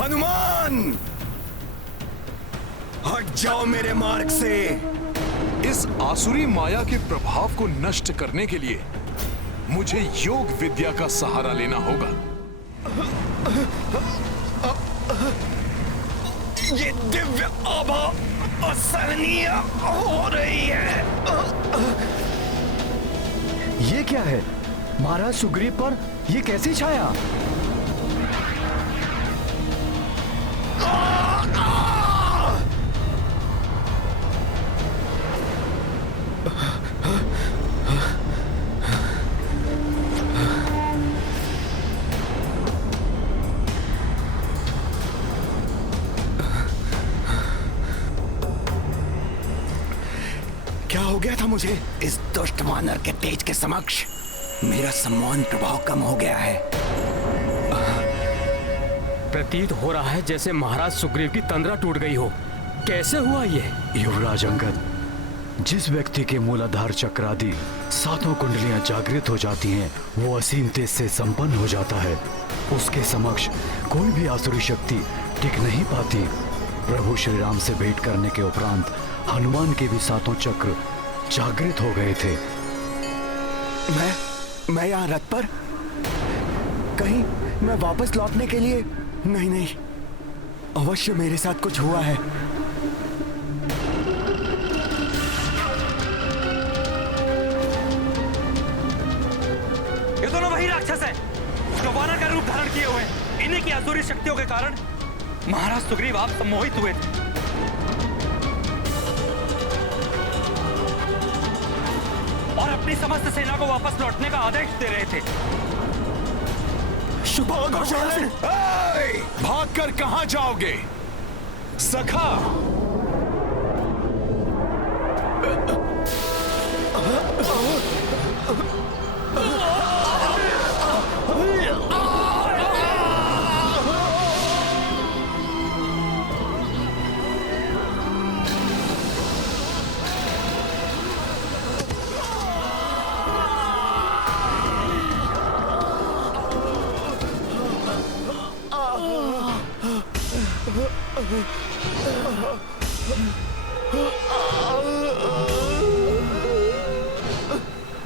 हनुमान, हट जाओ मेरे मार्ग से। इस आसुरी माया के प्रभाव को नष्ट करने के लिए मुझे योग विद्या का सहारा लेना होगा। ये दिव्य आभा असहनीय हो रही है। ये क्या है? महाराज सुग्रीव पर ये कैसी छाया? क्या हो गया था मुझे? इस दुष्ट वानर के तेज के समक्ष मेरा सम्मान प्रभाव कम हो गया है। प्रतीत हो रहा है जैसे महाराज सुग्रीव की तंद्रा टूट गई हो। कैसे हुआ ये? युवराज अंगद, जिस व्यक्ति के मूलाधार चक्र आदि सातों कुंडलियां जागृत हो जाती हैं, वो असीम तेज से संपन्न हो जाता है। उसके समक्ष कोई भी आसुरी शक्ति टिक नहीं पाती। प्रभु श्री राम से भेंट करने के उपरांत हनुमान के भी सातों चक्र जागृत हो गए थे। मैं यहाँ रथ पर? कहीं मैं वापस लौटने के लिए? नहीं, अवश्य मेरे साथ कुछ हुआ है। ये दोनों वही राक्षस हैं जो वानर का रूप धारण किए हुए हैं। इन्हीं की आसुरी शक्तियों के कारण महाराज सुग्रीव आप सम्मोहित हुए थे और अपनी समस्त सेना को वापस लौटने का आदेश दे रहे थे। भागकर कहां जाओगे सखा?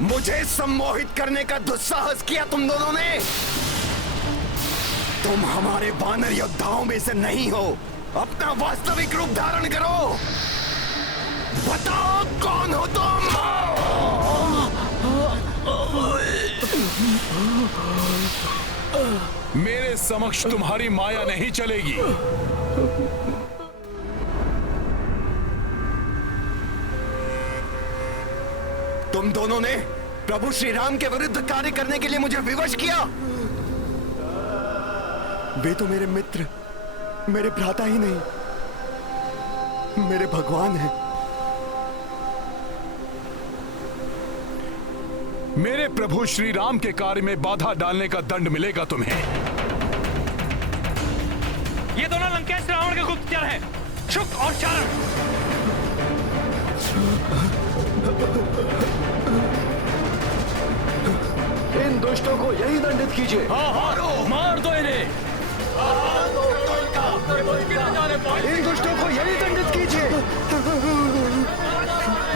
मुझे सम्मोहित करने का दुस्साहस किया तुम दोनों ने। तुम हमारे वानर योद्धाओं में से नहीं हो। अपना वास्तविक रूप धारण करो। बताओ कौन हो तुम? मेरे समक्ष तुम्हारी माया नहीं चलेगी। तुम दोनों ने प्रभु श्री राम के विरुद्ध कार्य करने के लिए मुझे विवश किया। वे तो मेरे मित्र, मेरे भ्राता ही नहीं, मेरे भगवान हैं। मेरे प्रभु श्री राम के कार्य में बाधा डालने का दंड मिलेगा तुम्हें। ये दोनों लंकेश रावण के गुप्तचर हैं, शुक और चारण। इन दुष्टों को यही दंडित कीजिए। मार दो इन्हें। इन दुष्टों को यही दंडित कीजिए।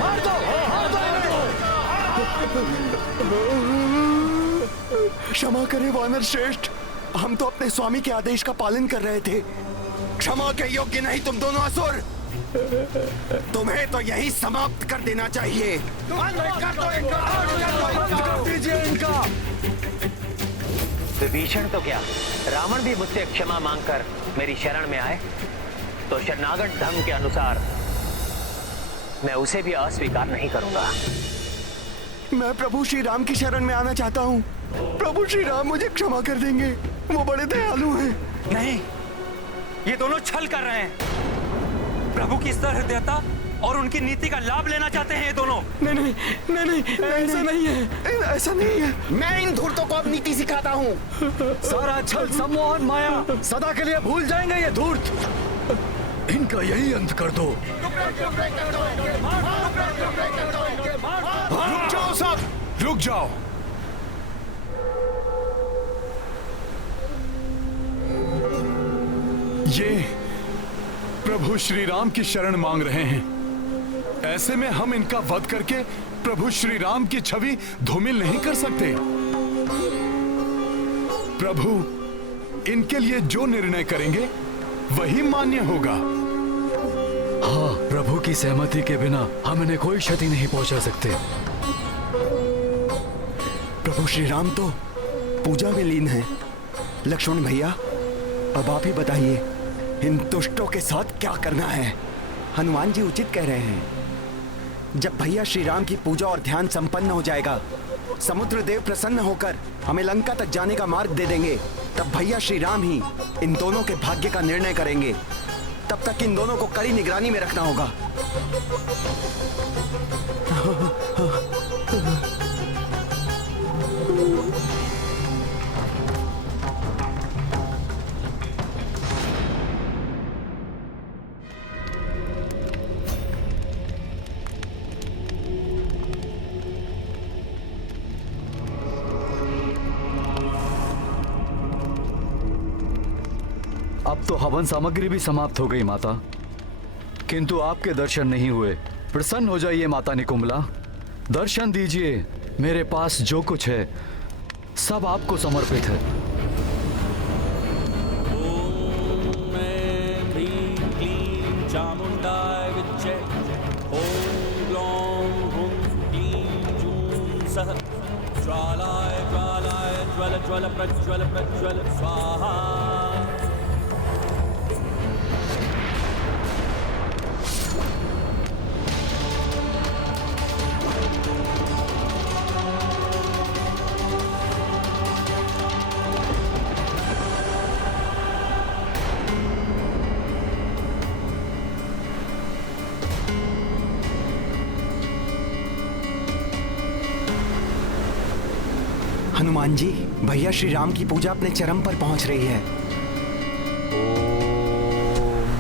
मार दो क्षमा करें वानर श्रेष्ठ, हम तो अपने स्वामी के आदेश का पालन कर रहे थे। क्षमा के योग्य नहीं तुम दोनों असुर। तुम्हें तो यही समाप्त कर देना चाहिए। कर दीजिए इनका। विभीषण तो क्या, रावण भी मुझसे क्षमा मांगकर मेरी शरण में आए तो शरणागत धर्म के अनुसार मैं उसे भी अस्वीकार नहीं करूंगा। मैं प्रभु श्री राम की शरण में आना चाहता हूँ। प्रभु श्री राम मुझे क्षमा कर देंगे, वो बड़े दयालु हैं। नहीं, ये दोनों छल कर रहे हैं। प्रभु की सहृदयता और उनकी नीति का लाभ लेना चाहते हैं ये दोनों। नहीं, ऐसा नहीं है, ऐसा नहीं है। मैं इन धूर्तों को अब नीति सिखाता हूँ। सारा छल, सम्मोहन, माया सदा के लिए भूल जाएंगे ये धूर्त। इनका यही अंत कर दो। रुक जाओ सब, रुक जाओ। ये प्रभु श्री राम की शरण मांग रहे हैं। ऐसे में हम इनका वध करके प्रभु श्री राम की छवि धूमिल नहीं कर सकते। प्रभु इनके लिए जो निर्णय करेंगे वही मान्य होगा। हाँ, प्रभु की सहमति के बिना हम इन्हें कोई क्षति नहीं पहुंचा सकते। प्रभु श्री राम तो पूजा में लीन हैं। लक्ष्मण भैया, अब आप ही बताइए, इन दुष्टों के साथ क्या करना है? हनुमान जी उचित कह रहे हैं। जब भैया श्री राम की पूजा और ध्यान संपन्न हो जाएगा, समुद्र देव प्रसन्न होकर हमें लंका तक जाने का मार्ग दे देंगे, तब भैया श्री राम ही इन दोनों के भाग्य का निर्णय करेंगे। तब तक इन दोनों को कड़ी निगरानी में रखना होगा। अब तो हवन सामग्री भी समाप्त हो गई माता, किंतु आपके दर्शन नहीं हुए। प्रसन्न हो जाइए माता निकुंभला, दर्शन दीजिए। मेरे पास जो कुछ है सब आपको समर्पित है। ओम ह्रीं क्लीं चामुंडाय विच्चे। ओम ग्लौं हुं क्लीं जूं सः। ज्वालाय ज्वालाय ज्वल ज्वल प्रज्वल प्रज्वल स्वाहा। हनुमान जी, भैया श्री राम की पूजा अपने चरम पर पहुंच रही है,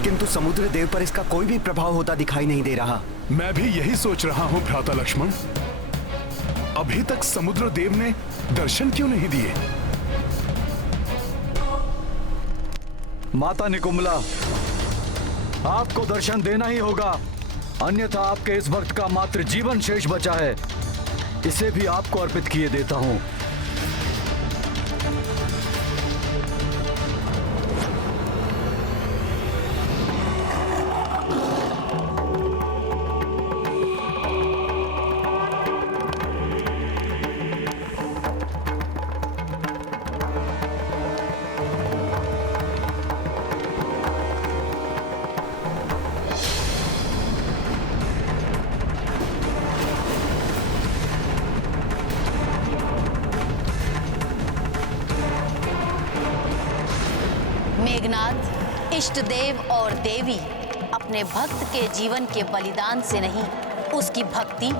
किंतु समुद्र देव पर इसका कोई भी प्रभाव होता दिखाई नहीं दे रहा। मैं भी यही सोच रहा हूं भ्राता लक्ष्मण। अभी तक समुद्र देव ने दर्शन क्यों नहीं दिए? माता निकुंभला, आपको दर्शन देना ही होगा, अन्यथा आपके इस भक्त का मात्र जीवन शेष बचा है। इसे भी आपको अर्पित किए देता हूं। मेघनाथ, इष्ट देव और देवी अपने भक्त के जीवन के बलिदान से नहीं, उसकी भक्ति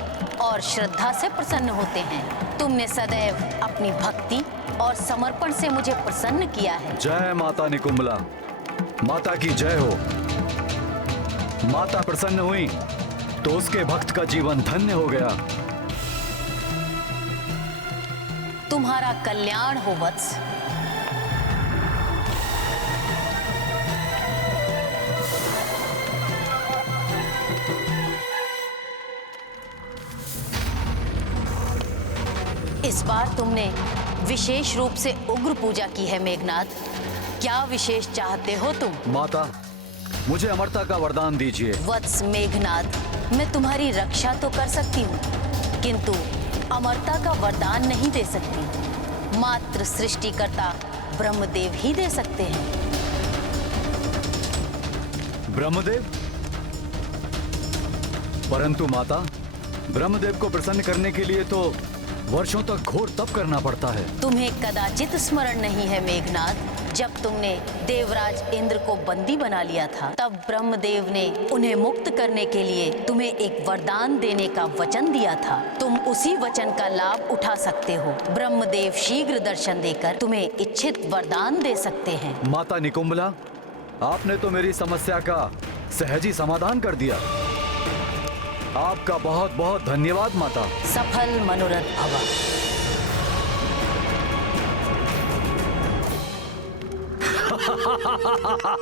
और श्रद्धा से प्रसन्न होते हैं। तुमने सदैव अपनी भक्ति और समर्पण से मुझे प्रसन्न किया है। जय माता निकुंभला, माता की जय हो। माता प्रसन्न हुई तो उसके भक्त का जीवन धन्य हो गया। तुम्हारा कल्याण हो वत्स। इस बार तुमने विशेष रूप से उग्र पूजा की है मेघनाथ। क्या विशेष चाहते हो तुम? माता, मुझे अमरता का वरदान दीजिए। वत्स मेघनाथ, मैं तुम्हारी रक्षा तो कर सकती हूँ, किंतु अमरता का वरदान नहीं दे सकती। मात्र सृष्टिकर्ता ब्रह्मदेव ही दे सकते हैं। ब्रह्मदेव? परंतु माता, ब्रह्मदेव को प्रसन्न करने के लिए तो वर्षों तक घोर तप करना पड़ता है। तुम्हें कदाचित स्मरण नहीं है मेघनाथ, जब तुमने देवराज इंद्र को बंदी बना लिया था, तब ब्रह्मदेव ने उन्हें मुक्त करने के लिए तुम्हें एक वरदान देने का वचन दिया था। तुम उसी वचन का लाभ उठा सकते हो। ब्रह्मदेव शीघ्र दर्शन देकर तुम्हें इच्छित वरदान दे सकते हैं। माता निकुंभला, आपने तो मेरी समस्या का सहजी समाधान कर दिया। आपका बहुत बहुत धन्यवाद माता। सफल मनोरथ भव।